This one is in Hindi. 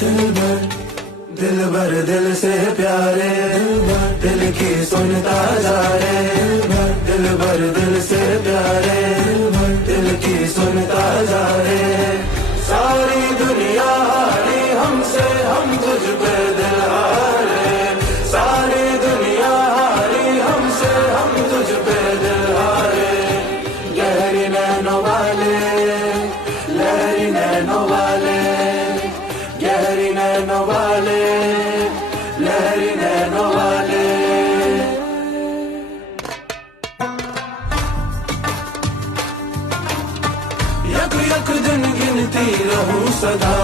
दिल भर दिल से प्यारे, दिल की सुनता जा रे, दिल भर दिल से प्यारे, दिल की सुनता जा रे। सारी दुनिया हारी हमसे, हम तुझ पे दिल हारे, सारी दुनिया हारी हमसे, हम तुझ पे दिल हारे। गहरी नैनों वाले, लहरी नैनों वाले, गहरी नैनों वाले, लहरी नैनों वाले। यक यक दिन गिनती रहूं सदा,